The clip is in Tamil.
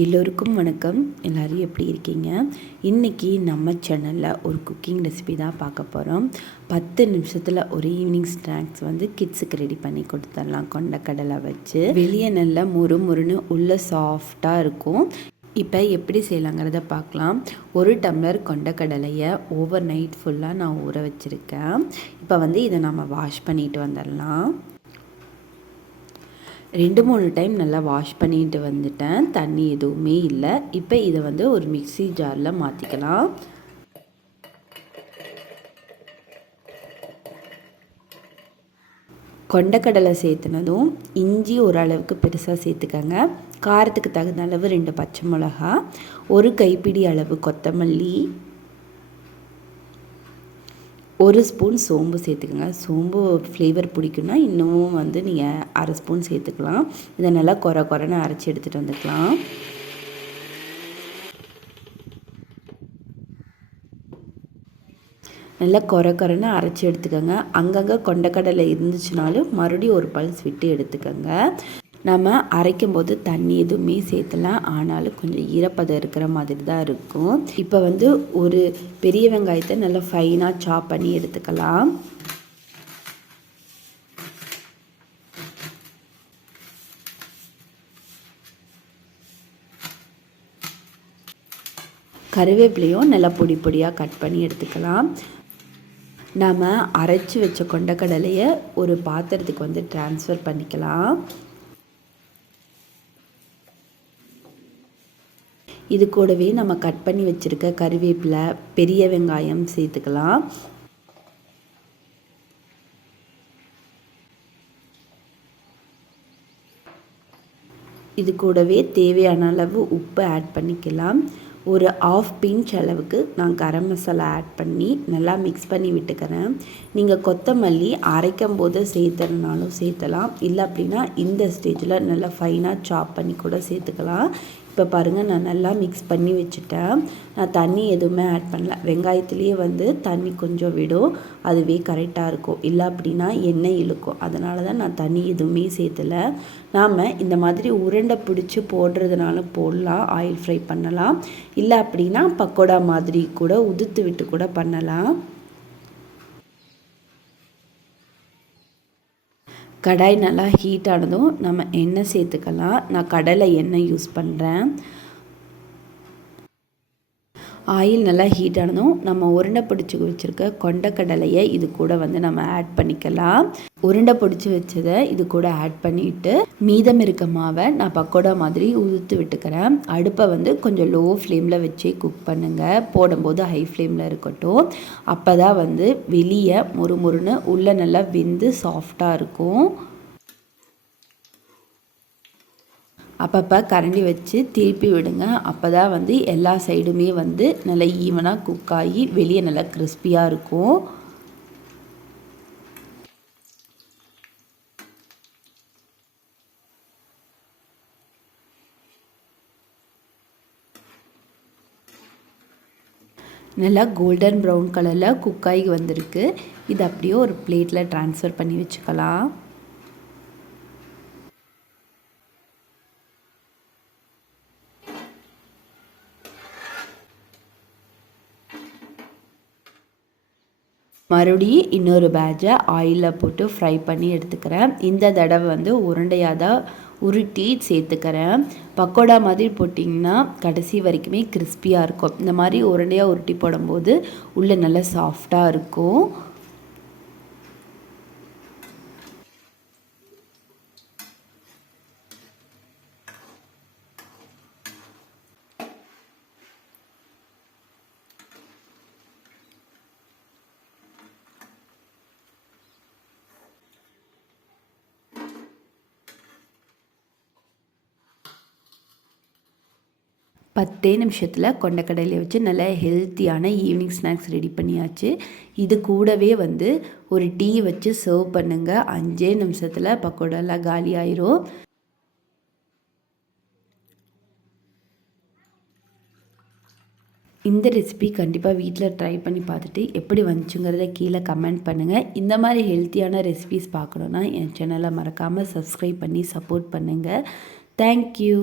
எல்லோருக்கும் வணக்கம். எல்லோரும் எப்படி இருக்கீங்க? இன்றைக்கி நம்ம சேனலில் ஒரு குக்கிங் ரெசிபி தான் பார்க்க போகிறோம் பத்து நிமிஷத்தில் ஒரு ஈவினிங் ஸ்நாக்ஸ் வந்து கிட்ஸுக்கு ரெடி பண்ணி கொடுத்துடலாம். கொண்டக்கடலை வச்சு. வெளியே நல்லா முறு முறுன்னு உள்ளே சாஃப்டாக இருக்கும். இப்போ எப்படி செய்யலாங்கிறத பார்க்கலாம். ஒரு டம்ளர் கொண்டக்கடலையை ஓவர் நைட் ஃபுல்லாக நான் ஊற வச்சுருக்கேன். இப்போ வந்து இதை நம்ம வாஷ் பண்ணிட்டு வந்துடலாம். ரெண்டு மூணு டைம் நல்லா வாஷ் பண்ணிட்டு வந்துட்டேன். தண்ணி எதுவுமே இல்லை. இப்போ இதை வந்து ஒரு மிக்சி ஜாரில் மாற்றிக்கலாம் கொண்டக்கடலை சேர்த்துனதும் இஞ்சி ஓரளவுக்கு பெருசாக சேர்த்துக்கங்க. காரத்துக்கு தகுந்த அளவு ரெண்டு பச்சை மிளகா ஒரு கைப்பிடி அளவு கொத்தமல்லி ஒரு ஸ்பூன் சோம்பு சேர்த்துக்கோங்க. சோம்பு ஃப்ளேவர் பிடிக்குன்னா இன்னமும் வந்து நீங்கள் அரை ஸ்பூன் சேர்த்துக்கலாம். இதை நல்லா குறை குறைன்னு அரைச்சி எடுத்துகிட்டு வந்துக்கலாம். நல்லா குறை குறைன்னு அரைச்சி எடுத்துக்கோங்க. அங்கங்கே கொண்டக்கடலை இருந்துச்சுனாலும் மறுபடியும் ஒரு பல்ஸ் விட்டு எடுத்துக்கோங்க. நம்ம அரைக்கும் போது தண்ணி எதுவுமே சேர்த்தலாம். ஆனாலும் கொஞ்சம் ஈரப்பதம் இருக்கிற மாதிரி தான் இருக்கும். இப்போ வந்து ஒரு பெரிய வெங்காயத்தை நல்லா ஃபைனாக சாப் பண்ணி எடுத்துக்கலாம். கருவேப்பிலையும் நல்லா பொடி பொடியாக கட் பண்ணி எடுத்துக்கலாம். நாம் அரைச்சி வச்ச கொண்டக்கடலையை ஒரு பாத்திரத்துக்கு வந்து டிரான்ஸ்ஃபர் பண்ணிக்கலாம். இது கூடவே நம்ம கட் பண்ணி வச்சுருக்க கருவேப்பிலை பெரிய வெங்காயம் சேர்த்துக்கலாம். இது கூடவே தேவையான அளவு உப்பு ஆட் பண்ணிக்கலாம். ஒரு ஆஃப் பிஞ்ச் அளவுக்கு நான் கரம் மசாலா ஆட் பண்ணி நல்லா மிக்ஸ் பண்ணி விட்டுக்கிறேன். நீங்கள் கொத்தமல்லி அரைக்கும் போது சேர்த்துறனாலும் சேர்த்தலாம். இல்லை அப்படின்னா இந்த ஸ்டேஜில் நல்லா ஃபைனாக சாப் பண்ணி கூட சேர்த்துக்கலாம். இப்போ பாருங்கள் நான் நல்லா மிக்ஸ் பண்ணி வச்சுட்டேன். நான் தண்ணி எதுவுமே ஆட் பண்ணல. வெங்காயத்துலேயே வந்து தண்ணி கொஞ்சம் விடும். அதுவே கரெக்டாக இருக்கும். இல்லை அப்படின்னா எண்ணெய் இழுக்கும். அதனால தான் நான் தண்ணி எதுவுமே சேர்த்தலை. நாம் இந்த மாதிரி உருண்டை பிடிச்சி போடுறதுனால போடலாம். ஆயில் ஃப்ரை பண்ணலாம். இல்லை அப்படின்னா பக்கோடா மாதிரி கூட உதுத்து விட்டு கூட பண்ணலாம். கடாய் நல்லா ஹீட் ஆனதும் நம்ம எண்ணெய் சேர்த்துக்கலாம். நான் கடலை எண்ணெய் யூஸ் பண்ணுறேன் ஆயில் நல்லா ஹீட் ஆனதும் நம்ம உருண்டை பிடிச்சி வச்சுருக்க கொண்டக்கடலையை இது கூட வந்து நம்ம ஆட் பண்ணிக்கலாம். உருண்டை பிடிச்சி வச்சதை இது கூட ஆட் பண்ணிவிட்டு மீதம் இருக்க மாவை நான் பக்கோடா மாதிரி உதுத்து விட்டுக்கிறேன். அடுப்பை வந்து கொஞ்சம் லோ ஃப்ளேமில் வச்சு குக் பண்ணுங்கள் போடும்போது ஹை ஃப்ளேமில் இருக்கட்டும். அப்போ தான் வந்து வெளியே முறுமுறுன்னு உள்ளே நல்லா வெந்து சாஃப்டாக இருக்கும். அப்பப்போ கரண்டி வச்சு திருப்பி விடுங்க. அப்போ தான் வந்து எல்லா சைடுமே வந்து நல்லா ஈவனாக குக் ஆகி வெளியே நல்லா கிறிஸ்பியாக இருக்கும். நல்லா கோல்டன் ப்ரௌன் கலரில் குக் ஆகி வந்திருக்கு. இது அப்படியே ஒரு பிளேட்டில் ட்ரான்ஸ்ஃபர் பண்ணி வச்சுக்கலாம். மறுபடியும் இன்னொரு பேட்சை ஆயிலில் போட்டு ஃப்ரை பண்ணி எடுத்துக்கிறேன். இந்த தடவை வந்து உருண்டையாக தான் உருட்டி சேர்த்துக்கிறேன். பக்கோடா மாதிரி போட்டிங்கன்னா கடைசி வரைக்குமே கிறிஸ்பியாக இருக்கும். இந்த மாதிரி உருண்டையாக உருட்டி போடும்போது உள்ளே நல்லா சாஃப்டாக இருக்கும். பத்தே நிமிஷத்தில் கொண்டக்கடலையை வச்சு நல்ல ஹெல்த்தியான ஈவினிங் ஸ்நாக்ஸ் ரெடி பண்ணியாச்சு. இது கூடவே வந்து ஒரு டீ வச்சு சர்வ் பண்ணுங்கள் அஞ்சே நிமிஷத்தில் பக்கோடாலாம் காலி ஆயிரும். இந்த ரெசிபி கண்டிப்பாக வீட்டில் ட்ரை பண்ணி பார்த்துட்டு எப்படி வந்துச்சுங்கிறத கீழே கமெண்ட் பண்ணுங்கள் இந்த மாதிரி ஹெல்த்தியான ரெசிபிஸ் பார்க்கணுன்னா என் சேனலை மறக்காமல் சப்ஸ்கிரைப் பண்ணி சப்போர்ட் பண்ணுங்கள் தேங்க்யூ